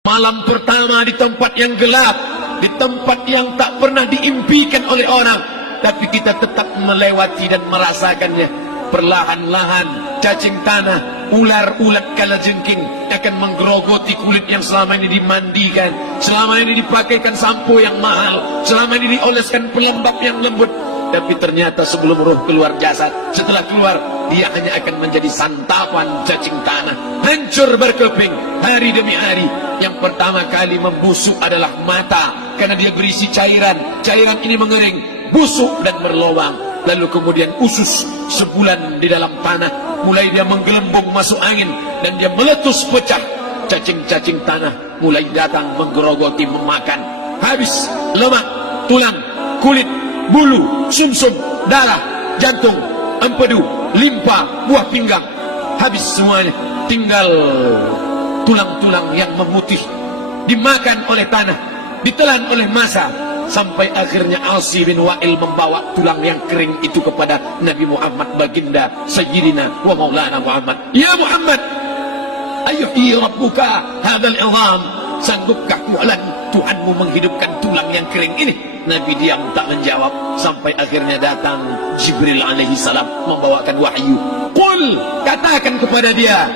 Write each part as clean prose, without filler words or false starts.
Malam pertama di tempat yang gelap, di tempat yang tak pernah diimpikan oleh orang, tapi kita tetap melewati dan merasakannya. Perlahan-lahan cacing tanah, ular-ulat kalajengking akan menggerogoti kulit yang selama ini dimandikan, selama ini dipakaikan sampo yang mahal, selama ini dioleskan pelembab yang lembut. Tapi ternyata sebelum roh keluar jasad, setelah keluar, dia hanya akan menjadi santapan cacing tanah. Hancur berkeping hari demi hari. Yang pertama kali membusuk adalah mata, karena dia berisi cairan. Cairan ini mengering, busuk dan berlubang. Lalu kemudian usus sebulan di dalam tanah. Mulai dia menggelembung masuk angin, dan dia meletus pecah. Cacing-cacing tanah mulai datang menggerogoti, memakan. Habis lemak, tulang, kulit, bulu, sumsum, darah, jantung, empedu, limpa, buah pinggang. Habis semuanya, tinggal tulang-tulang yang memutih, dimakan oleh tanah, ditelan oleh massa, sampai akhirnya Asi bin Wa'il membawa tulang yang kering itu kepada Nabi Muhammad, baginda Sayyidina wa Maulana Muhammad. Ya Muhammad, ayuhi rabbuka hadzal idham, sanggupkah Tuhanmu menghidupkan tulang yang kering ini? Nabi diam tak menjawab, sampai akhirnya datang Jibril alaihi salam membawakan wahyu. Qul, katakan kepada dia.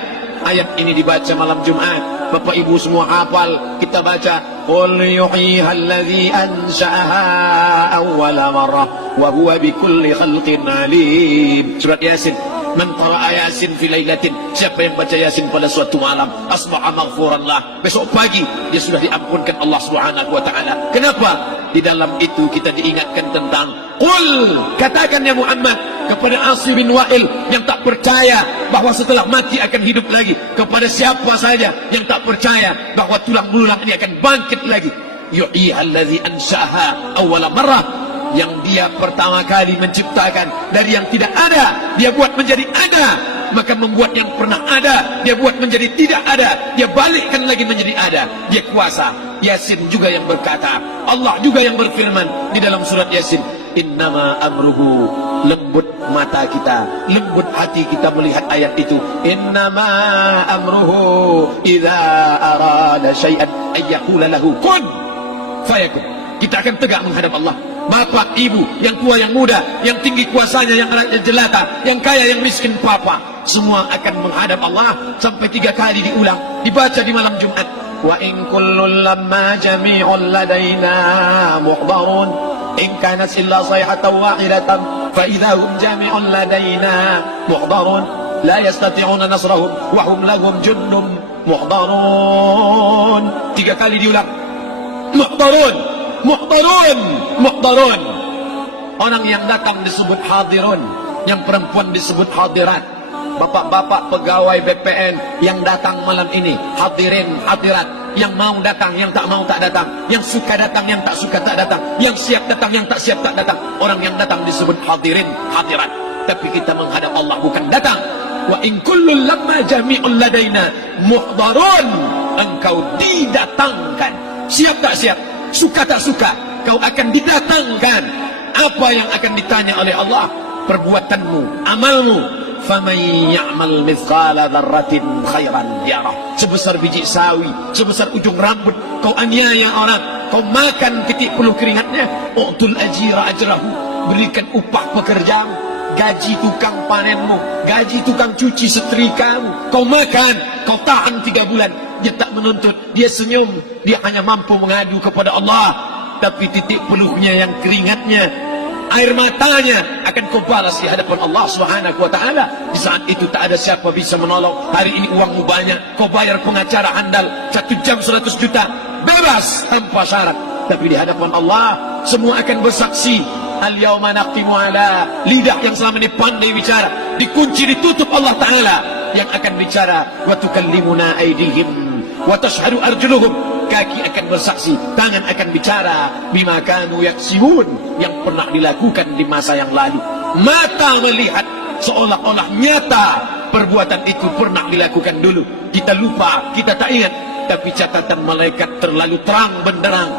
Ayat ini dibaca malam Jumat. Bapak Ibu semua hafal, kita baca. Qul yuhyiha alladhi ansha'aha awwala marrah wa huwa bikulli khalqin alim. Surat Yasin. Man qara'a Yasin fi lailatin, siapa yang baca Yasin pada suatu malam, asbaha maghfuran lah, besok pagi dia sudah diampunkan Allah Subhanahu wa taala. Kenapa? Di dalam itu kita diingatkan tentang qul, katakan ya Muhammad kepada Asi bin Wa'il yang tak percaya bahwa setelah mati akan hidup lagi, kepada siapa saja yang tak percaya bahwa tulang belulang ini akan bangkit lagi. Yuhyiha allazi ansha'aha awwala marrah, yang dia pertama kali menciptakan dari yang tidak ada, dia buat menjadi ada. Maka membuat yang pernah ada, dia buat menjadi tidak ada, dia balikkan lagi menjadi ada. Dia kuasa. Yasin juga yang berkata, Allah juga yang berfirman di dalam surat Yasin, innama amruhu, lembut mata kita, lembut hati kita melihat ayat itu. Innama amruhu idza arada syai'an ayyaqula lahu kun fayakun. Kita akan tegak menghadap Allah. Bapak, ibu, yang tua, yang muda, yang tinggi kuasanya, yang jelata, yang kaya, yang miskin, papa, semua akan menghadap Allah. Sampai 3 kali diulang, dibaca di malam Jumat. Wa in kullun lamma jami'un ladaina muhdarun in kanat illa sayhatan wahidatan fa idza hum jami'un ladaina muhdarun la yastati'una nasrahum wa hum lahum jundun muhdarun. 3 kali diulang. Muhdarun, muhdarun, muhdarun. Orang yang datang disebut hadirun, yang perempuan disebut hadirat. Bapak-bapak pegawai BPN yang datang malam ini, hadirin, hadirat. Yang mau datang, yang tak mau tak datang, yang suka datang, yang tak suka tak datang, yang siap datang, yang tak siap tak datang. Orang yang datang disebut hadirin, hadirat. Tapi kita menghadap Allah bukan datang. Wa in kullun lamma jami'un ladaina muhdarun. Engkau didatangkan, siap tak siap, suka tak suka, kau akan didatangkan. Apa yang akan ditanya oleh Allah? Perbuatanmu, amalmu. Faman ya'mal mithqala dzarratin khairan yarah. Sebesar biji sawi, sebesar ujung rambut, kau aniaya orang, kau makan titik peluh keringatnya. U'tul ajira ajrahu, berikan upah pekerjamu, gaji tukang panenmu, gaji tukang cuci setrikamu. Kau makan, kau tahan 3 bulan. Dia tak menuntut, dia senyum, dia hanya mampu mengadu kepada Allah. Tapi titik peluhnya yang keringatnya, air matanya akan kau balas di hadapan Allah Subhanahu wa taala. Di saat itu tak ada siapa bisa menolong. Hari ini uangmu banyak, kau bayar pengacara handal 1 jam 100 juta, bebas tanpa syarat. Tapi di hadapan Allah semua akan bersaksi. Al-yawma naqtimu ala, lidah yang selama ini pandai bicara dikunci, ditutup Allah taala yang akan bicara. Wa tukallimuna aydihim wa tashhadu arjuluhum, kaki akan bersaksi, tangan akan bicara. Bima kanu yaksibun, yang pernah dilakukan di masa yang lalu. Mata melihat seolah-olah nyata perbuatan itu pernah dilakukan dulu. Kita lupa, kita tak ingat. Tapi catatan malaikat terlalu terang benderang.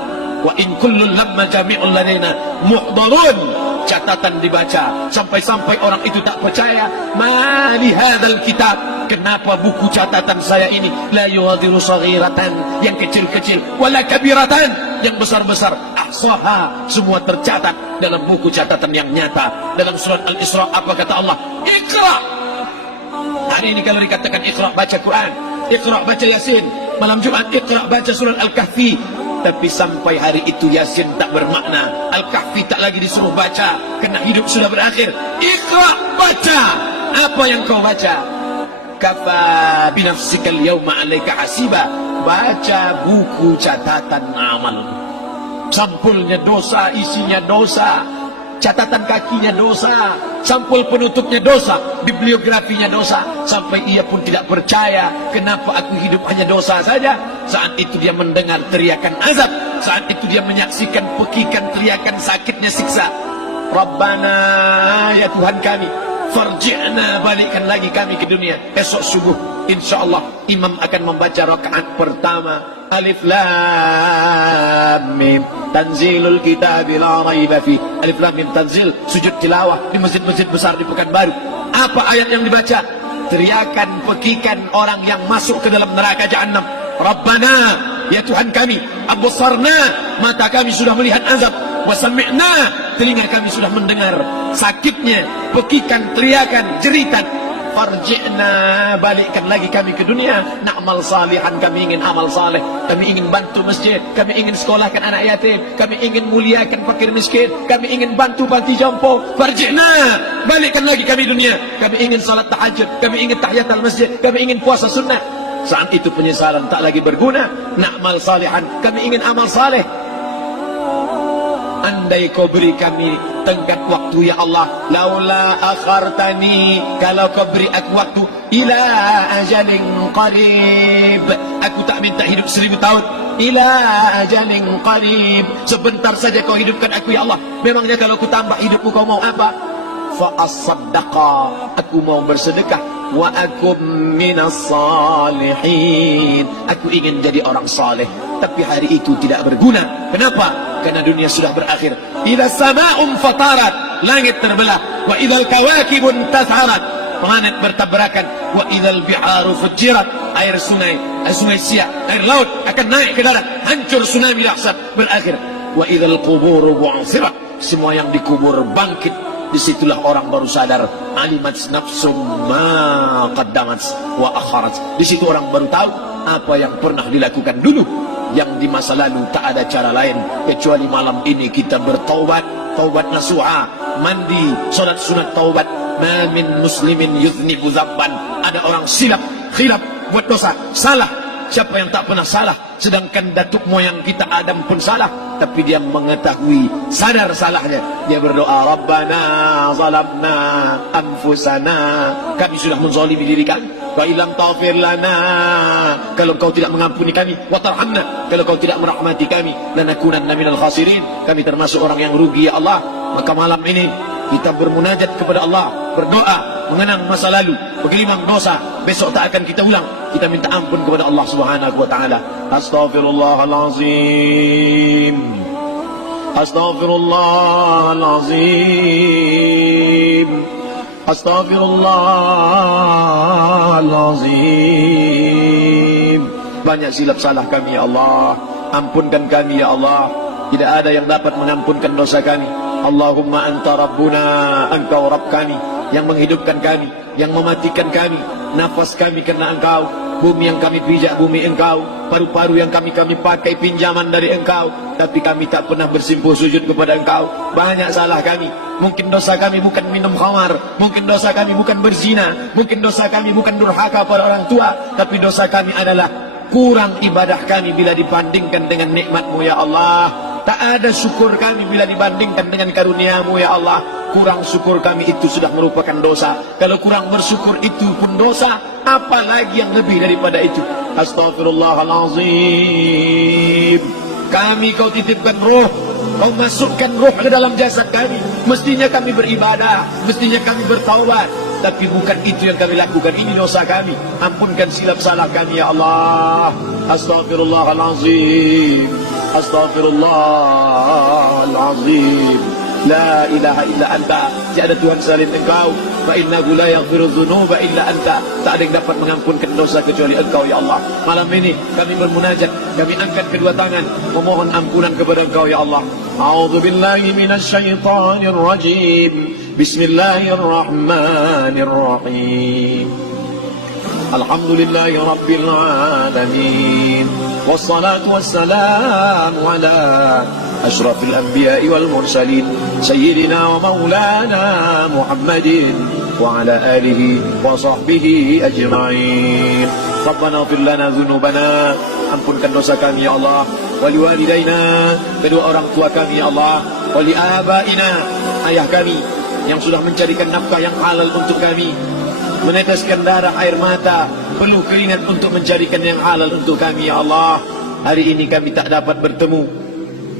Wa in kullun lamma jami'un ladaina muhdarun. Catatan dibaca sampai-sampai orang itu tak percaya. Ma li hadzal kitab, kenapa buku catatan saya ini la yughadiru saghiratan, yang kecil-kecil, wala kabiratan, yang besar-besar, ahsaha, semua tercatat dalam buku catatan yang nyata. Dalam surat Al-Isra apa kata Allah? Iqra. Hari ini kalau dikatakan Iqra, baca Quran, Iqra, baca Yasin. Malam Jumat Iqra, baca surat Al-Kahfi. Tapi sampai hari itu Yasin tak bermakna, Al-Kahfi tak lagi disuruh baca, kerana hidup sudah berakhir. Iqra, baca. Apa yang kau baca? Kafa binafsika al-yawma 'alaika hasiba. Baca buku catatan amal. Sampulnya dosa, isinya dosa. Catatan kakinya dosa, sampul penutupnya dosa, bibliografinya dosa. Sampai ia pun tidak percaya, kenapa aku hidup hanya dosa saja. Saat itu dia mendengar teriakan azab, saat itu dia menyaksikan pekikan teriakan sakitnya siksa. Rabbana, ya Tuhan kami, farji'na, balikkan lagi kami ke dunia. Esok subuh insyaallah imam akan membaca rakaat pertama. Alif Lam Mim, tanzilul kitab la raiba fi. Alif Lam Mim tanzil, sujud tilawah di masjid-masjid besar di Pekanbaru. Apa ayat yang dibaca? Teriakan pekikan orang yang masuk ke dalam neraka Jahannam. Rabbana, ya Tuhan kami, absarna, mata kami sudah melihat azab, wa sami'na, telinga kami sudah mendengar sakitnya pekikan teriakan jeritan. Farji'na, balikkan lagi kami ke dunia. Na'mal salihan, kami ingin amal saleh, kami ingin bantu masjid, kami ingin sekolahkan anak yatim, kami ingin muliakan fakir miskin, kami ingin bantu panti jompo. Farji'na, balikkan lagi kami dunia. Kami ingin salat tahajud, kami ingin tahiyatul masjid, kami ingin puasa sunnah. Saat itu penyesalan tak lagi berguna. Na'mal salihan, kami ingin amal saleh. Andai kau beri kami tenggat waktu ya Allah, laula akhartani, kalau kau beri aku waktu, ila ajalin qarib, aku tak minta hidup 1000 tahun, ila ajalin qarib, sebentar saja kau hidupkan aku ya Allah. Memangnya kalau ku tambah hidupku kau mau apa? Fa as-saddaqa, aku mau bersedekah, wa akum minas salihin, aku ingin jadi orang saleh. Tapi hari itu tidak berguna. Kenapa? Karena dunia sudah berakhir. Idza sama'un fatarat, langit terbelah. Wa idzal kawakibun tasharat, planet bertabrakan. Wa idzal biharu fujirat, air sungai siak, air laut akan naik ke darat, hancur, tsunami dahsyat berakhir. Wa idzal quburu bu'sirat, semua yang dikubur bangkit. Disitulah orang baru sadar, alimat nafsum ma qaddamat wa akharat. Disitu orang baru tahu apa yang pernah dilakukan dulu, yang di masa lalu tak ada cara lain kecuali malam ini kita bertaubat, taubat nasuha, mandi, salat sunat taubat. Ma min muslimin yuznibu dzamban, ada orang silap, khilaf, buat dosa, salah. Siapa yang tak pernah salah? Sedangkan datuk moyang kita Adam pun salah, tapi dia mengetahui, sadar salahnya. Dia berdoa, Rabbana zalamna anfusana, kami sudah menzalimi diri kami. Wa ilam taghfir lana, kalau kau tidak mengampuni kami. Wa tarhamna, kalau kau tidak merahmati kami. Lanakunanna minal khasirin, kami termasuk orang yang rugi ya Allah. Maka malam ini kita bermunajat kepada Allah, berdoa, mengenang masa lalu, bergelimang dosa, besok tak akan kita ulang. Kita minta ampun kepada Allah Subhanahu wa taala. Astaghfirullahalazim, astaghfirullahalazim, astaghfirullahalazim. Banyak silap salah kami ya Allah, ampunkan kami ya Allah. Tidak ada yang dapat mengampunkan dosa kami. Allahumma anta rabbuna, engkau Rabb kami, yang menghidupkan kami, yang mematikan kami, nafas kami karena engkau, bumi yang kami pijak bumi engkau, paru-paru yang kami pakai pinjaman dari engkau, tapi kami tak pernah bersimpuh sujud kepada engkau. Banyak salah kami. Mungkin dosa kami bukan minum khamar, mungkin dosa kami bukan berzina, mungkin dosa kami bukan durhaka pada orang tua, tapi dosa kami adalah kurang ibadah kami bila dibandingkan dengan nikmat-Mu ya Allah. Tak ada syukur kami bila dibandingkan dengan karunia-Mu ya Allah. Kurang syukur kami itu sudah merupakan dosa. Kalau kurang bersyukur itu pun dosa, apalagi yang lebih daripada itu. Astaghfirullahalazim. Kami kau titipkan roh, kau masukkan roh ke dalam jasad kami. Mestinya kami beribadah, mestinya kami bertaubat, tapi bukan itu yang kami lakukan. Ini dosa kami. Ampunkan silap salah kami ya Allah. Astaghfirullahalazim, astaghfirullahalazim. La ilaha illa anta, tiada Tuhan selain Engkau. Fa innahu la yaghfiru dzunuba illa anta, tak ada yang dapat mengampunkan dosa kecuali Engkau ya Allah. Malam ini kami bermunajat, kami angkat kedua tangan memohon ampunan kepada Engkau ya Allah. A'udzu billahi minasyaitonir rajim. Bismillahirrahmanirrahim. Alhamdulillahi rabbil alamin. Wassalatu wassalamu ala ashrafil anbiya'i wal mursalin sayyidina wa maulana Muhammadin wa ala alihi wa sahbihi ajma'in. Rabbana ighfir lana dzunubana, ampunkan dosa kami ya Allah, wa liwalidaina, kedua orang tua kami ya Allah, wa li abaina, ayah kami yang sudah mencarikan nafkah yang halal untuk kami, meneteskan darah air mata, penuh keringat untuk mencarikan yang halal untuk kami ya Allah. Hari ini kami tak dapat bertemu.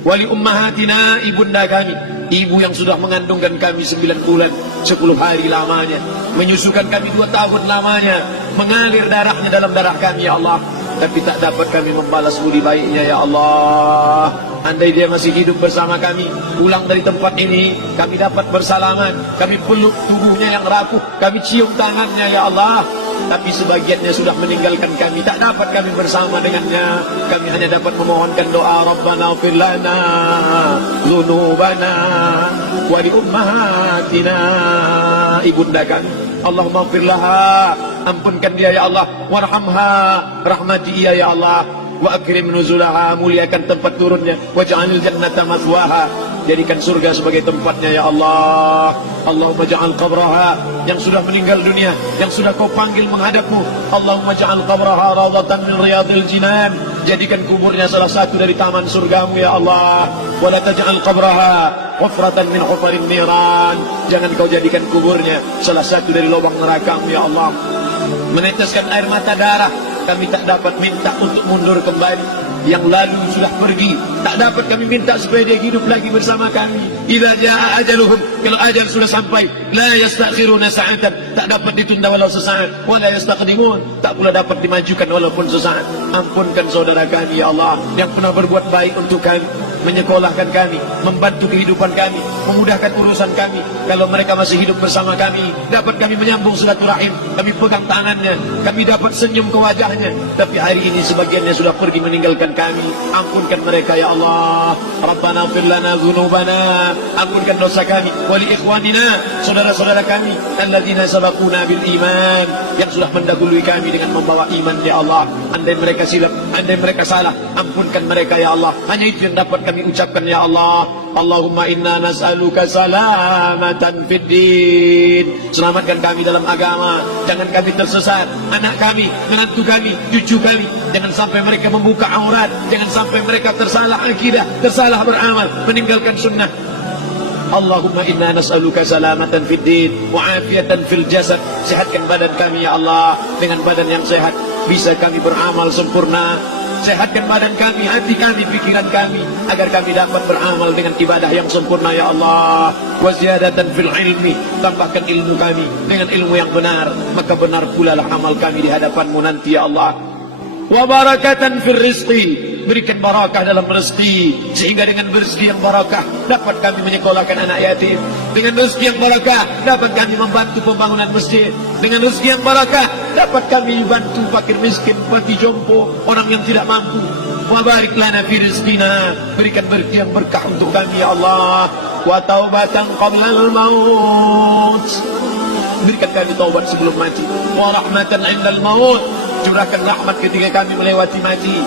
Wali ummahatina, ibunda kami, ibu yang sudah mengandungkan kami 9 bulan 10 hari lamanya, menyusukan kami 2 tahun lamanya, mengalir darahnya dalam darah kami ya Allah, tapi tak dapat kami membalas budi baiknya ya Allah. Andai dia masih hidup bersama kami, pulang dari tempat ini, kami dapat bersalaman, kami peluk tubuhnya yang rapuh, kami cium tangannya ya Allah. Tapi sebagiannya sudah meninggalkan kami, tak dapat kami bersama dengannya. Kami hanya dapat memohonkan doa, Rabbana ighfir lana dzunubana wa li ummahatina, ibunda kami, Allahumma ighfir laha, ampunkan dia ya Allah, warhamha, rahmati ia ya Allah, wa akrim nuzulaha, muliakan tempat turunnya, waj'alil jannata mathwaha, jadikan surga sebagai tempatnya ya Allah. Allahumma ja'al qabraha, yang sudah meninggal dunia, yang sudah kau panggil menghadapmu, Allahumma ja'al qabraha rawdatan min riyadil jinan, jadikan kuburnya salah satu dari taman surgamu ya Allah. Wa la taj'al qabraha hufratan min hufarin niran, jangan kau jadikan kuburnya salah satu dari lubang nerakamu ya Allah. Meneteskan air mata darah, kami tak dapat minta untuk mundur kembali. Yang lalu sudah pergi, tak dapat kami minta supaya dia hidup lagi bersama kami. Idza jaa ajaluhum, kalau ajal sudah sampai, la yastakhiruna sa'atan, tak dapat ditunda walau sesaat, wa la yastaqdimun, tak pula dapat dimajukan walaupun sesaat. Ampunkan saudara kami ya Allah, yang pernah berbuat baik untuk kami, menyekolahkan kami, membantu kehidupan kami, memudahkan urusan kami. Kalau mereka masih hidup bersama kami, dapat kami menyambung silaturahim, kami pegang tangannya, kami dapat senyum ke wajahnya. Tapi hari ini sebagiannya sudah pergi meninggalkan kami. Ampunkan mereka ya Allah. Rabbana ighfir lana dzunubana, ampunkan dosa kami, wa li ikhwanina, saudara-saudara kami, alladzina sabaquna bil iman, yang sudah mendahului kami dengan membawa iman ya Allah. Andai mereka silap, andai mereka salah, ampunkan mereka ya Allah. Hanya itu yang dapat kami ucapkan ya Allah. Allahumma inna nas'aluka salamatan fid din, selamatkan kami dalam agama, jangan kami tersesat, anak kami, menantu kami, cucu kami, jangan sampai mereka membuka aurat, jangan sampai mereka tersalah akidah, tersalah beramal, meninggalkan sunnah. Allahumma inna nas'aluka salamatan fid din wa afiatan fil jasad, sehatkan badan kami ya Allah, dengan badan yang sehat bisa kami beramal sempurna. Sehatkan badan kami, hati kami, pikiran kami, agar kami dapat beramal dengan ibadah yang sempurna ya Allah. Wa ziyadatan fil ilmi, tambahkan ilmu kami dengan ilmu yang benar, maka benar pula lah amal kami di hadapan-Mu nanti ya Allah. Wa barakatan fil rizqi, berikan barakah dalam rezeki, sehingga dengan rezeki yang barakah dapat kami menyekolahkan anak yatim. Dengan rezeki yang barakah dapat kami membantu pembangunan masjid. Dengan rezeki yang barakah dapat kami bantu fakir miskin, panti jompo, orang yang tidak mampu. Wa barik lana fi rizqina, berikan rezeki yang berkah untuk kami ya Allah. Wa taubatan qabla al-maut, berikan kami taubat sebelum mati. Wa rahmatan 'indal maut, curahkan rahmat ketika kami melewati mati.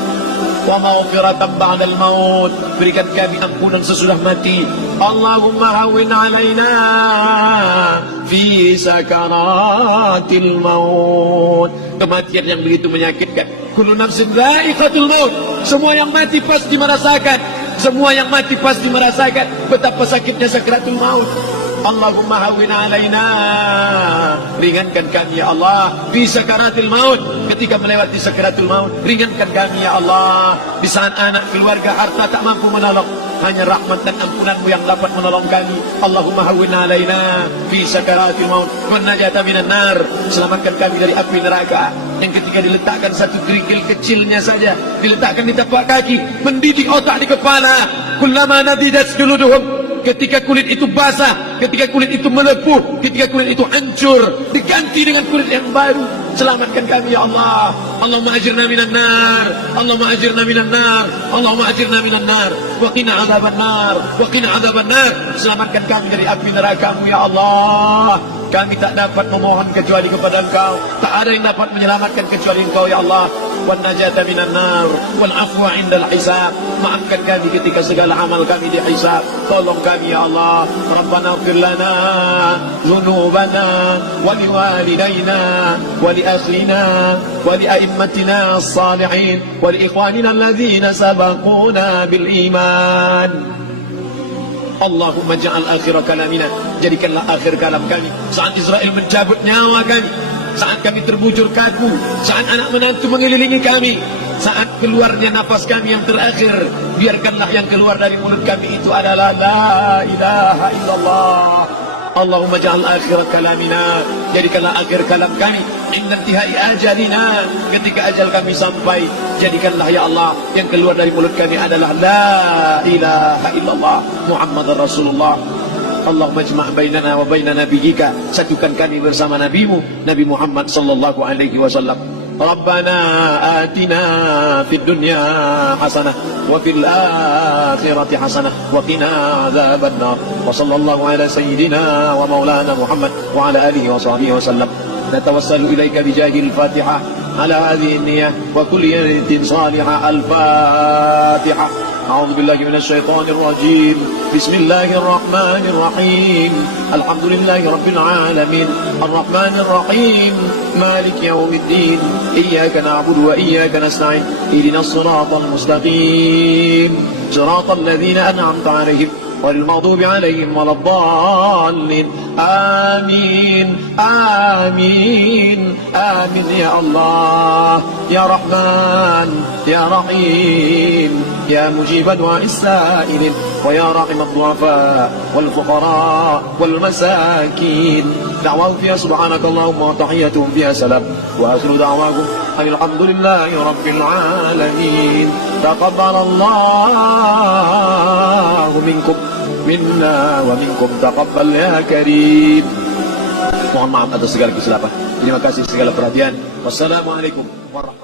Wa maghfiratan ba'dal maut, berikan kami ampunan sesudah mati. Allahumma hawwin 'alaina fi sakaratil maut, kematian yang begitu menyakitkan. Kullu nafsin dha'iqatul maut, semua yang mati pasti merasakan, semua yang mati pasti merasakan betapa sakitnya sakaratul maut. Allahumma hawwin 'alaina, ringankan kami ya Allah fi sakaratil maut, ketika melewati sakaratul maut, ringankan kami ya Allah. Di saat anak, keluarga, harta tak mampu menolong, hanya rahmat dan ampunan-Mu yang dapat menolong kami. Allahumma hawwin 'alaina fi sakaratil maut wan najata minan nar, selamatkan kami dari api neraka yang ketika diletakkan satu kerikil kecilnya saja, diletakkan di tapak kaki, mendidik otak di kepala. Kullama nadidat juluduhum, ketika kulit itu basah, ketika kulit itu melepuh, ketika kulit itu hancur, diganti dengan kulit yang baru. Selamatkan kami ya Allah. Allahumma ajirna minan nar, Allahumma ajirna minan nar, Allahumma ajirna minan nar, wa qina adzaban nar, wa qina adzaban nar. Selamatkan kami dari api neraka-Mu ya Allah. Kami tak dapat memohon kecuali kepada Engkau. Tak ada yang dapat menyelamatkan kecuali Engkau ya Allah. Wan najata minan nar wal afwa indal hisab. Maafkan kami ketika segala amal kami dihisab. Tolong kami ya Allah. Rabbana ighfir lana dhunubana wa liwalidayna wa li ahlina wa li a'immatina as-salihin wa li ikhwanina alladhina sabaquna bil iman. Allahumma ja'al akhir kalamina, jadikanlah akhir kalam kami saat Israel mencabut nyawa kami, saat kami terbujur kaku, saat anak menantu mengelilingi kami, saat keluarnya nafas kami yang terakhir, biarkanlah yang keluar dari mulut kami itu adalah la ilaha illallah. Allahumma ja'al akhir kalamina, jadikanlah akhir kalam kami inda intihai ajalina, ketika ajal kami sampai, jadikanlah ya Allah yang keluar dari mulut kami adalah la ilaha illallah Muhammadar Rasulullah. Allahumma ijma' bainana wa baina nabiyyika, satukan kami bersama nabimu Nabi Muhammad sallallahu alaihi wasallam. Rabbana atina fid dunya hasanah wa fil akhirati hasanah wa qina adzaban nar. Wa sallallahu ala sayyidina wa maulana Muhammad wa ala alihi wa sahbihi wa sallam. Natawassalu ilaika bi jahil Fatihah ala hadhihi an-niyyah wa kulli niyatin salihah. Al-Fatihah. أعوذ بالله من الشيطان الرجيم. بسم الله الرحمن الرحيم. الحمد لله رب العالمين الرحمن الرحيم مالك يوم الدين إياك نعبد وإياك نستعين اهدنا الصراط المستقيم صراط الذين أنعمت عليهم غير المغضوب عليهم ولا الضالين. آمين آمين آمين يا الله يا رحمن يا رحيم يا مجيب دعاء السائلين ويا راحم الضعفاء والفقراء والمساكين. دعواهم فيها سبحانك اللهم وتحيتهم فيها سلام وآخر دعواهم أن الحمد لله رب العالمين. تقبل الله منكم منا ومنكم تقبل يا كريم. Mohon maaf atas segala kesilapan. Terima kasih segala perhatian. Wassalamualaikum warahmatullahi wabarakatuh.